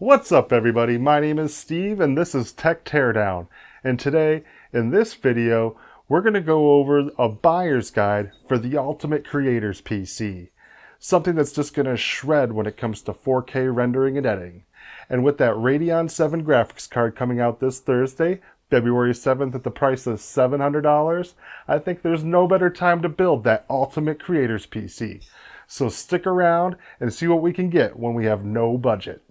What's up everybody, my name is Steve and this is Tech Teardown. And today, in this video, we're going to go over a buyer's guide for the Ultimate Creators PC. Something that's just going to shred when it comes to 4K rendering and editing. And with that Radeon VII graphics card coming out this Thursday, February 7th at the price of $700, I think there's no better time to build that Ultimate Creators PC. So stick around and see what we can get when we have no budget.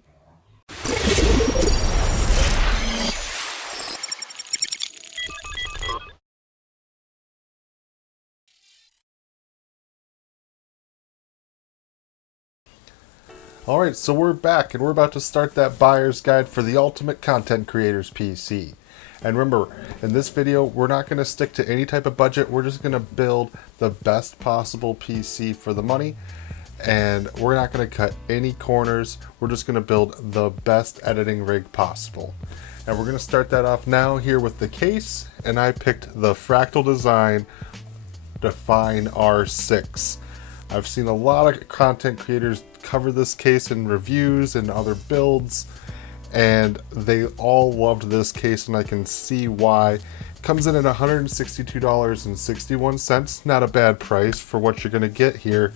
Alright, so we're back and we're about to start that buyer's guide for the Ultimate Content Creators PC. And remember, in this video, we're not going to stick to any type of budget. We're just going to build the best possible PC for the money. And we're not going to cut any corners. We're just going to build the best editing rig possible. And we're going to start that off now here with the case. And I picked the Fractal Design Define R6. I've seen a lot of content creators cover this case in reviews and other builds, and they all loved this case, and I can see why. It comes in at $162.61. Not a bad price for what you're going to get here.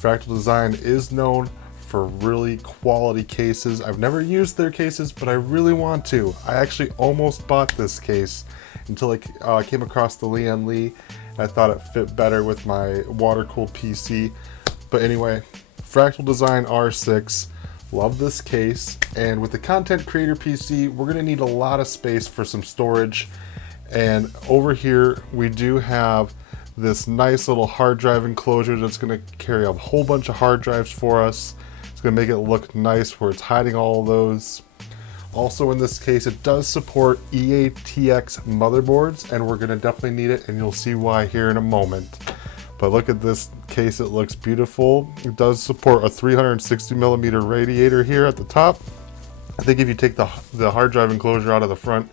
Fractal Design is known for really quality cases. I've never used their cases, but I really want to. I actually almost bought this case until I came across the Lian Li. I thought it fit better with my water-cooled PC. But anyway, Fractal Design R6. Love this case. And with the Content Creator PC, we're going to need a lot of space for some storage. And over here, we do have this nice little hard drive enclosure that's going to carry a whole bunch of hard drives for us. It's going to make it look nice where it's hiding all of those. Also in this case, it does support EATX motherboards, and we're going to definitely need it, and you'll see why here in a moment. But look at this case, it looks beautiful. It does support a 360mm radiator here at the top. I think if you take the hard drive enclosure out of the front,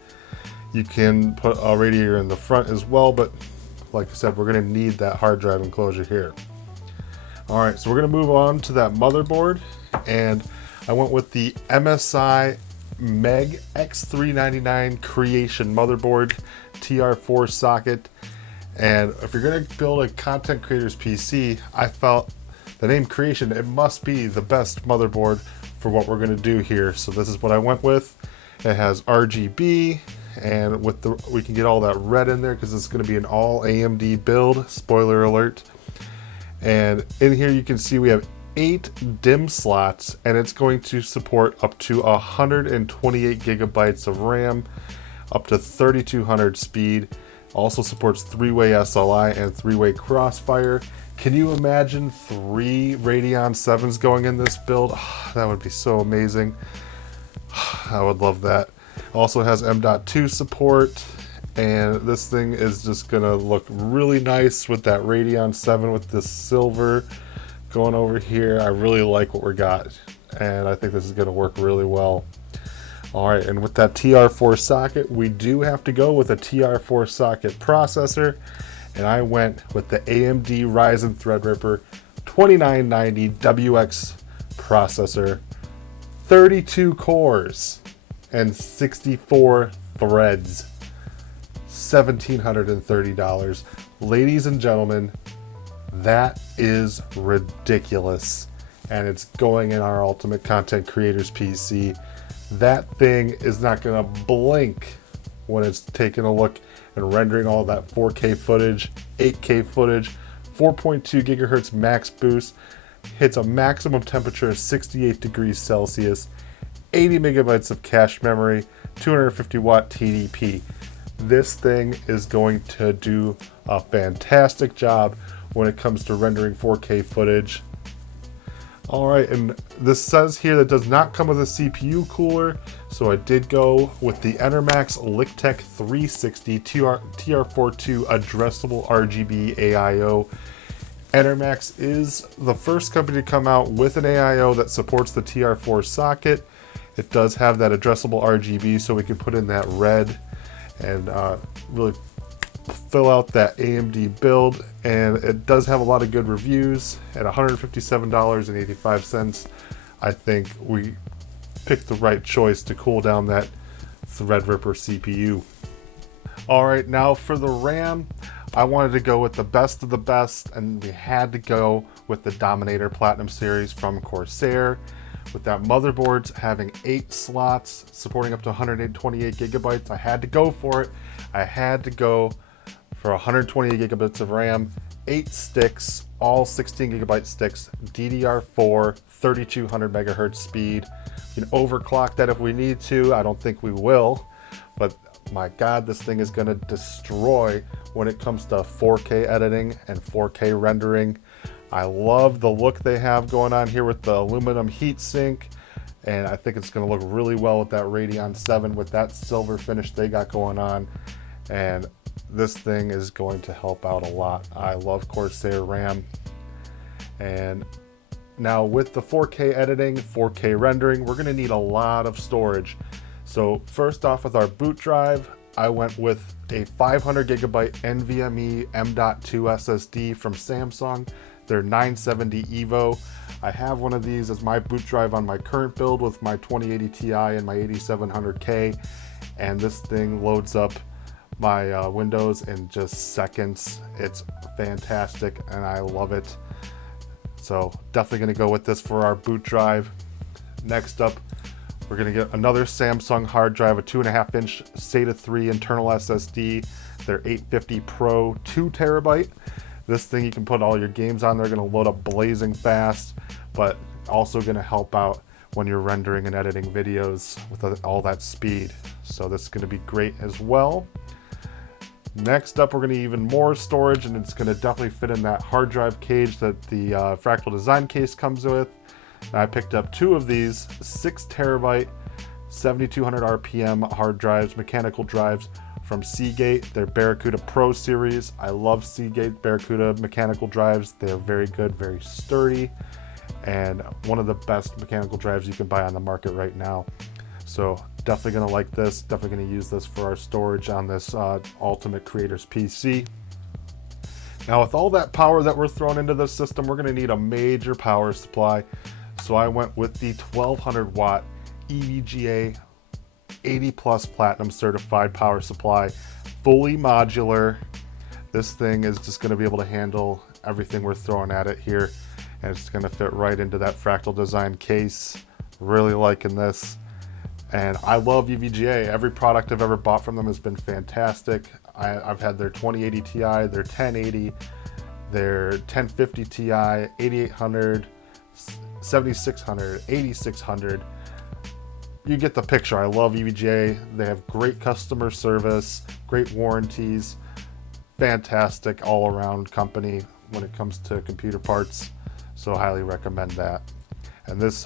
you can put a radiator in the front as well, but like I said, we're going to need that hard drive enclosure here. Alright, so we're going to move on to that motherboard, and I went with the MSI Meg X399 Creation motherboard, TR4 socket. And if you're going to build a content creator's PC, I felt the name Creation, it must be the best motherboard for what we're going to do here. So this is what I went with. It has RGB, and with we can get all that red in there because it's going to be an all AMD build, spoiler alert. And in here you can see we have 8 DIMM slots, and it's going to support up to 128 gigabytes of RAM, up to 3200 speed. Also supports 3-way SLI and 3-way crossfire. Can you imagine 3 Radeon 7s going in this build? That would be so amazing. I would love that. Also has M.2 support, and this thing is just gonna look really nice with that Radeon 7 with this silver going over here. I really like what we got, and I think this is going to work really well. Alright, and with that TR4 socket, we do have to go with a TR4 socket processor, and I went with the AMD Ryzen Threadripper 2990 WX processor, 32 cores and 64 threads, $1,730. Ladies and gentlemen, that is ridiculous, and it's going in our Ultimate Content Creators PC. That thing is not going to blink when it's taking a look and rendering all that 4K footage, 8K footage, 4.2 gigahertz max boost, hits a maximum temperature of 68 degrees Celsius, 80 megabytes of cache memory, 250 watt TDP. This thing is going to do a fantastic job when it comes to rendering 4K footage. Alright, and this says here that does not come with a CPU cooler, so I did go with the Enermax Lictech 360 TR42 addressable RGB AIO. Enermax is the first company to come out with an AIO that supports the TR4 socket. It does have that addressable RGB, so we can put in that red and really fill out that AMD build, and it does have a lot of good reviews. At $157.85, I think picked the right choice to cool down that Threadripper CPU. Alright, now for the RAM, I wanted to go with the best of the best, and we had to go with the Dominator Platinum Series from Corsair. With that motherboard having 8 slots, supporting up to 128 gigabytes, I had to go for it. I had to go for 128 gigabytes of RAM, 8 sticks, all 16 gigabyte sticks, DDR4, 3200 megahertz speed. We can overclock that if we need to. I don't think we will, but my God, this thing is gonna destroy when it comes to 4K editing and 4K rendering. I love the look they have going on here with the aluminum heatsink, and I think it's gonna look really well with that Radeon VII with that silver finish they got going on. And this thing is going to help out a lot. I love Corsair RAM. And now with the 4K editing, 4K rendering, we're gonna need a lot of storage. So first off, with our boot drive, I went with a 500 gigabyte NVMe M.2 SSD from Samsung. They're 970 EVO. I have one of these as my boot drive on my current build with my 2080 Ti and my 8700K. And this thing loads up my Windows in just seconds. It's fantastic and I love it. So definitely gonna go with this for our boot drive. Next up, we're gonna get another Samsung hard drive, a 2.5-inch SATA 3 internal SSD. They're 850 Pro, 2 terabyte. This thing you can put all your games on. They're gonna load up blazing fast, but also gonna help out when you're rendering and editing videos with all that speed. So this is gonna be great as well. Next up, we're gonna need even more storage, and it's gonna definitely fit in that hard drive cage that the Fractal Design case comes with. And I picked up 2 of these 6 terabyte 7200 RPM hard drives, mechanical drives from Seagate. They're Barracuda Pro series. I love Seagate Barracuda mechanical drives. They're very good, very sturdy, and one of the best mechanical drives you can buy on the market right now. So definitely gonna like this, definitely gonna use this for our storage on this Ultimate Creators PC. Now with all that power that we're throwing into this system, we're gonna need a major power supply. So I went with the 1200 watt EVGA 80 plus platinum certified power supply, fully modular. This thing is just gonna be able to handle everything we're throwing at it here, and it's gonna fit right into that Fractal Design case. Really liking this. And I love EVGA. Every product I've ever bought from them has been fantastic. I've had their 2080 Ti, their 1080, their 1050 Ti, 8800, 7600, 8600. You get the picture. I love EVGA. They have great customer service, great warranties, fantastic all-around company when it comes to computer parts. So I highly recommend that. And this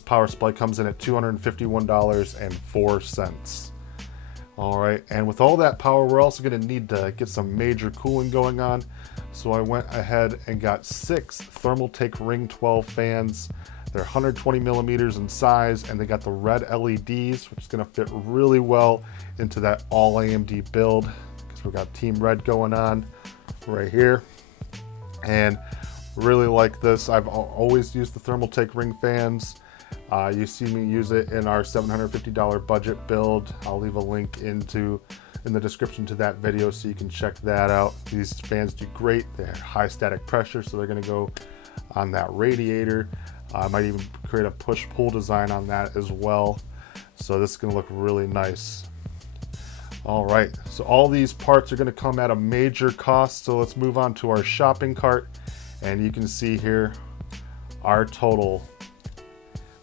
power supply comes in at $251.04. All right, and with all that power, we're also going to need to get some major cooling going on. So I went ahead and got 6 Thermaltake Ring 12 fans. They're 120 millimeters in size, and they got the red LEDs, which is going to fit really well into that all AMD build, because we've got Team Red going on right here. And really like this. I've always used the Thermaltake Ring fans. You see me use it in our $750 budget build. I'll leave a link in the description to that video so you can check that out. These fans do great. They're high static pressure, so they're going to go on that radiator. I might even create a push-pull design on that as well. So this is going to look really nice. All right, so all these parts are going to come at a major cost. So let's move on to our shopping cart. And you can see here our total.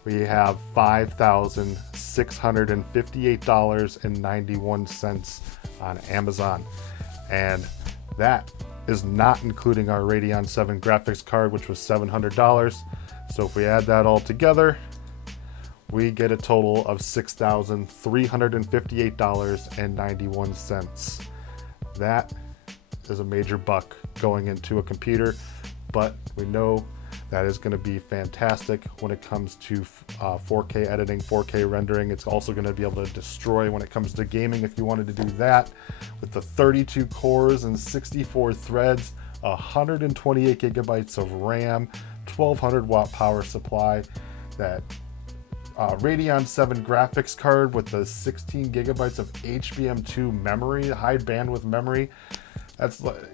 We have $5,658.91 on Amazon. And that is not including our Radeon VII graphics card, which was $700. So if we add that all together, we get a total of $6,358.91. That is a major buck going into a computer, but we know that is going to be fantastic when it comes to 4K editing, 4K rendering. It's also going to be able to destroy when it comes to gaming if you wanted to do that. With the 32 cores and 64 threads, 128 gigabytes of RAM, 1200 watt power supply, that Radeon VII graphics card with the 16 gigabytes of HBM2 memory, high bandwidth memory.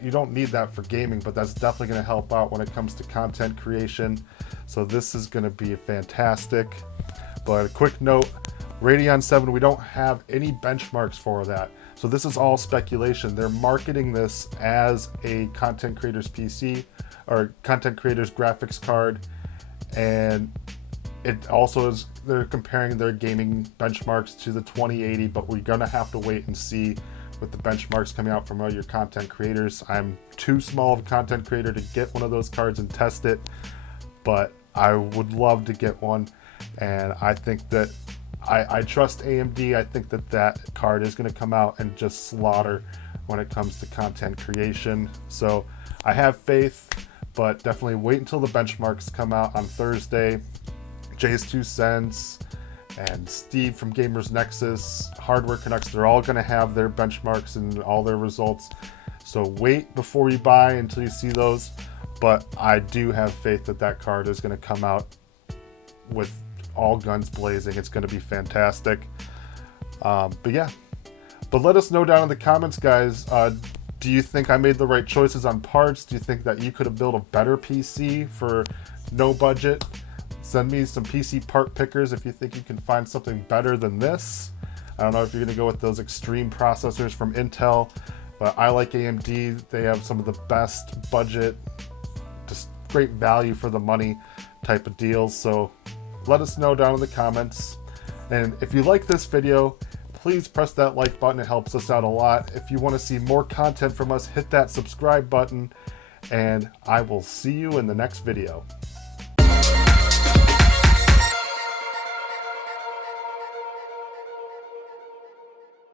You don't need that for gaming, but that's definitely going to help out when it comes to content creation. So this is going to be fantastic. But a quick note, Radeon 7, we don't have any benchmarks for that. So this is all speculation. They're marketing this as a content creator's PC or content creator's graphics card. And it also is, they're comparing their gaming benchmarks to the 2080, but we're gonna have to wait and see with the benchmarks coming out from all your content creators. I'm too small of a content creator to get one of those cards and test it, but I would love to get one. And I think that I trust AMD. I think that that card is going to come out and just slaughter when it comes to content creation. So I have faith, but definitely wait until the benchmarks come out on Thursday. Jay's 2 cents and Steve from Gamers Nexus, Hardware Canucks, they're all going to have their benchmarks and all their results. So wait before you buy until you see those. But I do have faith that that card is going to come out with all guns blazing. It's going to be fantastic. But yeah, but let us know down in the comments, guys. Do you think I made the right choices on parts? Do you think that you could have built a better PC for no budget? Send me some PC part pickers if you think you can find something better than this. I don't know if you're going to go with those extreme processors from Intel, but I like AMD. They have some of the best budget, just great value for the money type of deals. So let us know down in the comments. And if you like this video, please press that like button. It helps us out a lot. If you want to see more content from us, hit that subscribe button, and I will see you in the next video.